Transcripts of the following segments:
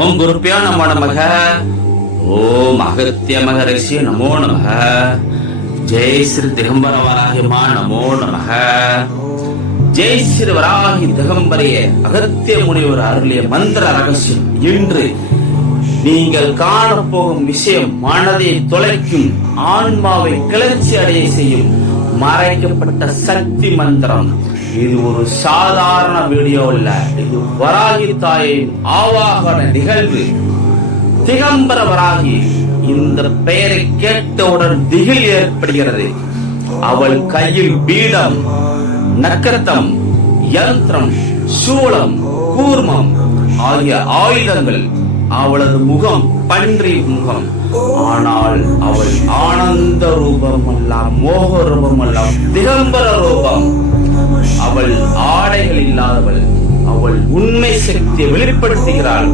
ஓம் குருப்பியோ நமோ நமக. ஓம் அகத்திய மகரிஷி நமோ நமக. ஜெய் ஸ்ரீ திகம்பர வராகிமா நமோ நமக. ஜெய் ஸ்ரீ வராகி திகம்பரைய அகத்திய முனிவர் அருளிய மந்திர ரகசியம் இன்று நீங்கள் காணப்போகும் விஷயம் மனதை தொலைக்கும் ஆன்மாவை கிளர்ச்சி அடைய செய்யும் மறைக்கப்பட்ட சக்தி மந்திரம். இது ஒரு சாதாரண வீடியோ இல்ல இது வராகி தாயின் ஆவாகன நிகழ்வு. திகம்பர வராகி இந்த பெயரை கேட்டவுடன் திகில் ஏற்படுகிறது. அவள் கையில் பீடம் நக்கரத்தம் யந்திரம் சூளம் கூர்மம் ஆகிய ஆயுதங்கள் அவளது முகம் பன்றி முகம். ஆனால் அவள் ஆனந்த ரூபம் அல்ல மோக ரூபம் அல்ல திகம்பர ரூபம். அவள் ஆடைகள் இல்லாதவள். அவள் உண்மை சக்தியை வெளிப்படுத்துகிறாள்.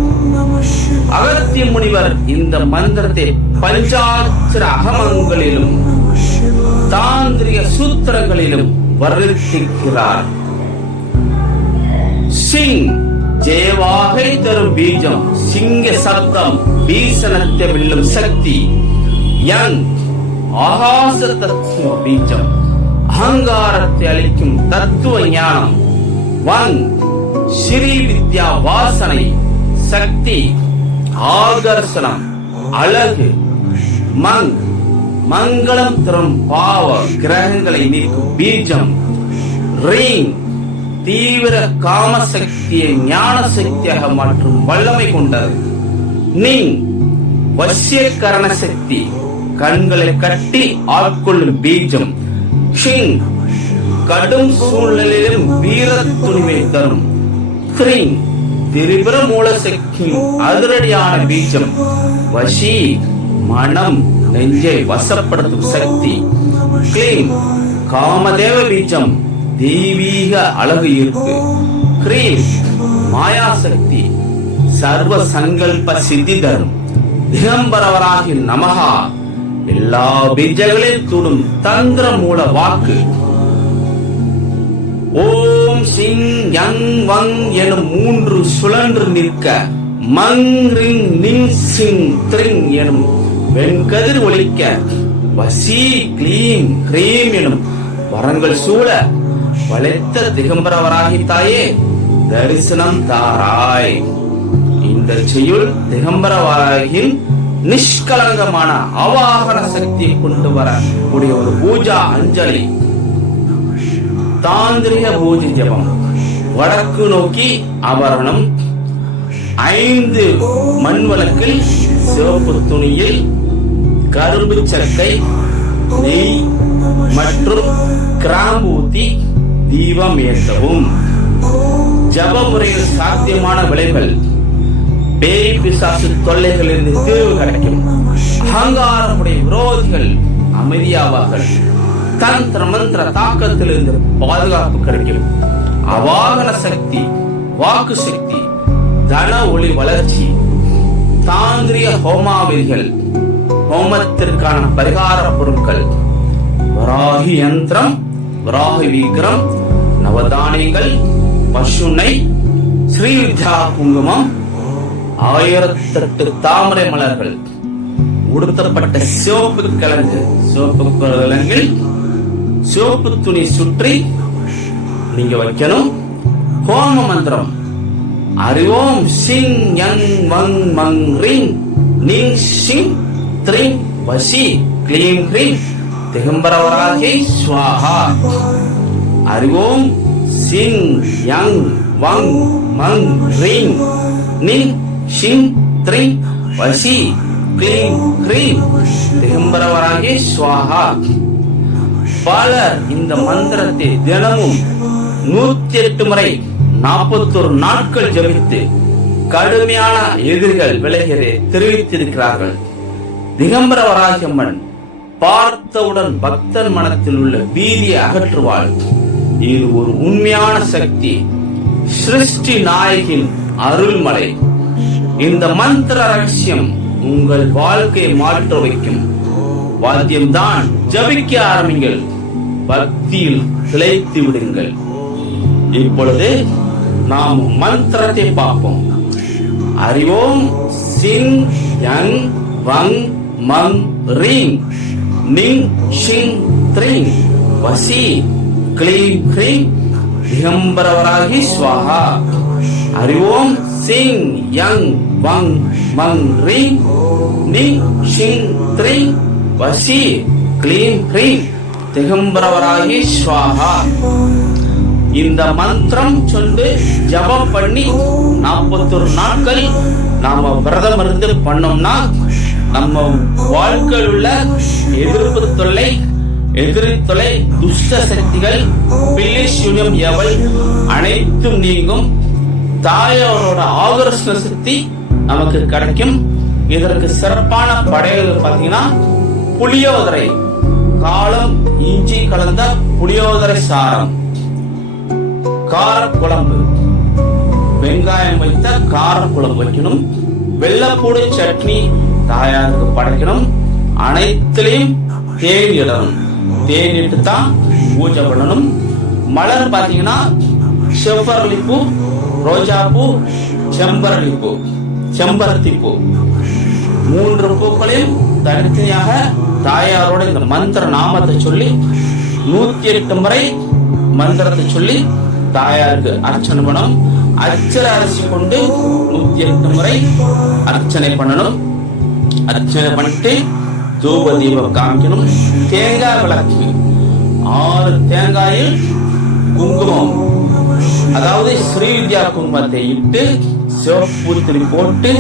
அகத்திய முனிவர் இந்த மந்திரத்தை பஞ்சாட்சர அகமங்களிலும் தாந்திரிக சூத்திரங்களிலும் வர்ணிக்கிறார் சிங் ஜெயவாகை தரும் பீஜம் சிங்க சப்தம் பீசனத்தை வெல்லும் சக்தி யங் ஆகாச தத்துவ பீஜம். அகங்காரத்தை அளிக்கும் தத்துவ ஞானம். வன் ஸ்ரீ வித்யா வாசனை சக்தி ஆகர்ஷணம் அழகு மங் மங்களம் தரும் பாவ கிரகங்களை நீக்கும் பீஜம் ரீங் தீவிர காம சக்தியை ஞான சக்தியாக மாற்றும் வல்லமை கொண்டது. நிங் வசியக்கரண சக்தி கண்களை கட்டி ஆட்கொள்ளும் பீஜம். ஷிங் கடும் சூழ்நிலையிலும் வீர துணிவை தரும். கிரீம் திரிபுர மூல சக்தி அதிரடியான பீஜம் வசி மனம் நெஞ்சை வசப்படுத்தும் சக்தி. கிளீம் காமதேவ பீஜம் தெய்வீக அழகு ஈர்ப்பு. கிரீம் மாயாசக்தி சர்வ சங்கல்ப சித்தி தரும். திகம்பரவராகி நமகா எல்லா பீஜங்களையும் தூடும் தந்திர மூல வாக்கு. ஓம் சிங் யங் வங் எனும் மூன்று சுழன்று நிற்க மங் ரிங் நிங் சிங் த்ரிங் எனும் வெண்கதிர் ஒலிக்க வசி கிளீம் கிரீம் எனும் வரங்கள் சூழ வளைத்த திகம்பரவராகி தாயே தரிசனம் தாராய். இந்த செய்யுள் திகம்பரவராகின் நிஷ்கலங்கமான அவாகன சக்தியை கொண்டு வரக்கூடிய ஒரு பூஜா அஞ்சலி. தாந்திரிக பூஜை ஜபம். வடக்கு நோக்கி ஆபரணம். ஐந்து மண்வளக்கில் சிவப்பு துணியில் கரும்பு சக்கை நெய் மற்றும் கிராம்பு ஊத்தி தீபம் ஏற்றவும். ஜப முறையில் சாத்தியமான விளைவுகள். பேய் பிசாசு தொல்லைகளிலிருந்து தீர்வு கிடைக்கும். அகங்காரமுடைய விரோதிகள் அமைதியாவார்கள். தந்திர மந்திர தாக்கத்திலிருந்து பாதுகாப்பு கிடைக்கும். அவாகன சக்தி வாக்கு சக்தி தன ஒளி வளர்ச்சி தாந்திரிய ஹோமாவிதிகள் ஹோமத்திற்கான பரிகார பொருட்கள் வராகி யந்திரம் வராகி விக்ரம் நவதானியங்கள் பசுனை ஸ்ரீ வித்யா குங்குமம் ஆயிரத்தெட்டு தாமரை மலர்கள் உடுத்தப்பட்ட சிவப்பு கிழங்கு சிவப்பு கிழங்கில் சிவப்பு துணி சுற்றி நீங்க வைக்கணும். ஹோம மந்திரம். அறிவோம் சிங் யங் மங் மங் ரிங் நீங் சிங் த்ரிங் வசி க்ளீம் ஹ்ரீம் திகம்பரவராகி ஸ்வாஹா. அறிவோம் சிங் யங் வங் மங் ரிங் நீங் ஷிங் த்ரிங் வசி க்ளீம் ஹ்ரீம் திகம்பரவராகி ஸ்வாஹா பலர் இந்த மந்திரத்தை தினமும் நூத்தி எட்டு முறை நாற்பத்தொரு நாட்கள் ஜபித்து கடுமையான எதிரிகள் விலகிறே தெரிவித்திருக்கிறார்கள். திகம்பர வராகியம்மன் பார்த்தவுடன் பக்தன் மனத்தில் உள்ள பீதியை அகற்றுவாள். இது ஒரு உண்மையான சக்தி. சிருஷ்டி நாயகின் அருள்மலை இந்த மந்திர ரகசியம் உங்கள் வாழ்க்கையை மாற்ற வைக்கும். வாத்தியம்தான் ஜபிக்க ஆரம்பிங்கள். பக்தியில் திளைத்து விடுங்கள். இப்பொழுது நாம் மந்திரத்தை பார்ப்போம். அறிவோம் சின் யங் வங் மங் ரீங் நிங் ஷிங் த்ரிங் வசி க்ளீம் க்ரீம் திகம்பரவராகி ஸ்வாஹா. அறிவோம் சிங் யங் வங் மங் ரீங் நிங் ஷிங் த்ரிங் வசி க்ளீம் க்ரீம் திகம்பரவராகி ஸ்வாஹா. இந்த மந்திரம் சொல்லி ஜபம் பண்ணி நாற்பத்தொரு நாட்கள் நாம விரதம் இருந்து பண்ணோம்னா நம்ம வாழ்க்கையில் உள்ள எதிர்ப்பு தொல்லை எதிரி தொலை துஷ்ட சக்திகள் பில்லி எவள் அனைத்தும் நீங்கும். தாயோரோட ஆகர்ஷண சக்தி நமக்கு கிடைக்கும். இதற்கு சிறப்பான படையல் பார்த்தீங்கன்னா புளியோதரை. காலம் இஞ்சி கலந்த புளியோதரை சாரம். காரக்குழம்பு வெங்காயம் வைத்த காரக்குழம்பு வைக்கணும். வெள்ளப்பூடு சட்னி தாயாருக்கு படைக்கணும். அனைத்திலையும் தேன் இடணும். தேன் இட்டு தான் பூஜை பண்ணணும். மலர் பார்த்தீங்கன்னா செவ்வரளி பூ ரோஜா பூ செம்பரளி பூ. செம்பருத்தி பூ மூன்று பூக்களையும் தனித்தனியாக தாயாரோட இந்த மந்திர நாமத்தை சொல்லி நூத்தி எட்டு முறை மந்திரத்தை சொல்லி தாயாருக்கு அர்ச்சனை பண்ணணும். அச்சர அரிசி கொண்டு நூத்தி எட்டு முறை அர்ச்சனை பண்ணணும். அர்ச்சனை பண்ணிட்டு தூப தீபம் காமிக்கணும். தேங்காய் விளக்கு. ஆறு தேங்காயில் குங்குமம். அதாவது ஸ்ரீவித்யா குங்குமத்தை இட்டு சிவப்பூத்திரி போட்டு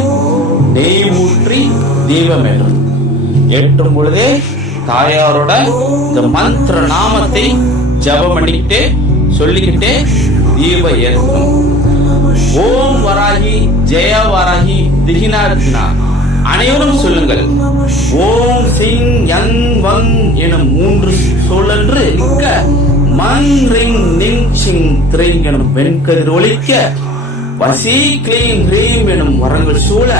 நெய் ஊற்றி தீபம் ஏற்றணும் ஏற்றும் பொழுதே தாயாரோட இந்த மந்திர நாமத்தை ஜபம் பண்ணிக்கிட்டே சொல்லிக்கிட்டே தீப ஏற்றணும் ஓம் வராகி ஜெய வராகி திகினார்த்தினா அனைவரும் சொல்லுங்கள். ஓம் சிங் யங் வங் எனும் மூன்று சொல்லன்று நிற்க மங் ரிங் நிங் சிங் த்ரிங் எனும் வெண்கதிர் ஒழிக்க வசி கிளீம் ஹ்ரீம் எனும் வரங்கள் சூழ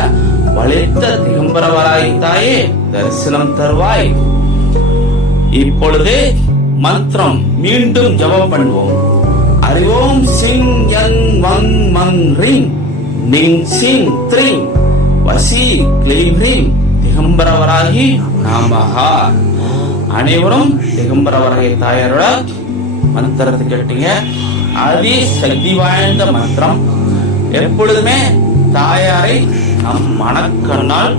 வளைத்த திகம்பரவராய் தாயே தரிசனம் தருவாய். இப்பொழுது மந்திரம் மீண்டும் ஜபம் பண்ணுவோம். அறிவோம் சிங் யங் வங் மங் ரிங் நிங் சிங் த்ரீ வசி கிளீம் ஹ்ரீம் திகம்பரவராகி நாமஹா. அனைவரும் திகம்பரவராகி தாயாரோட மந்திரத்தை கேட்டீங்க. அதி சக்தி வாய்ந்த மந்திரம். எப்பொழுதுமே தாயாரை நம் மனக்கண்ணால்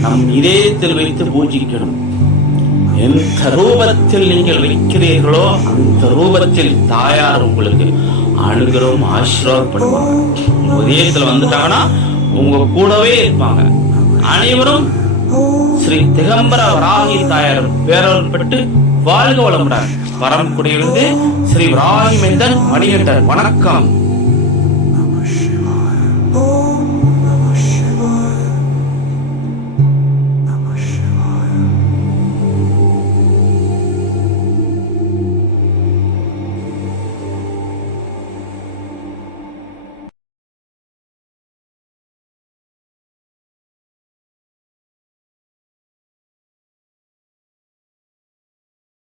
நம் இதயத்தில் வைத்து பூஜிக்கணும். எந்த ரூபத்தில் நீங்கள் வைக்கிறீர்களோ அந்த ரூபத்தில் தாயார் உங்களுக்கு அணுகிறோம் ஆசீர்வாதம் பண்ணுவாங்க. உதயத்தில் வந்துட்டாங்கன்னா உங்க கூடவே இருப்பாங்க. அனைவரும் ஸ்ரீ திகம்பர வராகி தாயார் பேரவர் பெற்று வாழ்க வளமுடன். வரம் குடியிருந்து ஸ்ரீ வராகி மெந்தன் மணிகண்டன். வணக்கம்.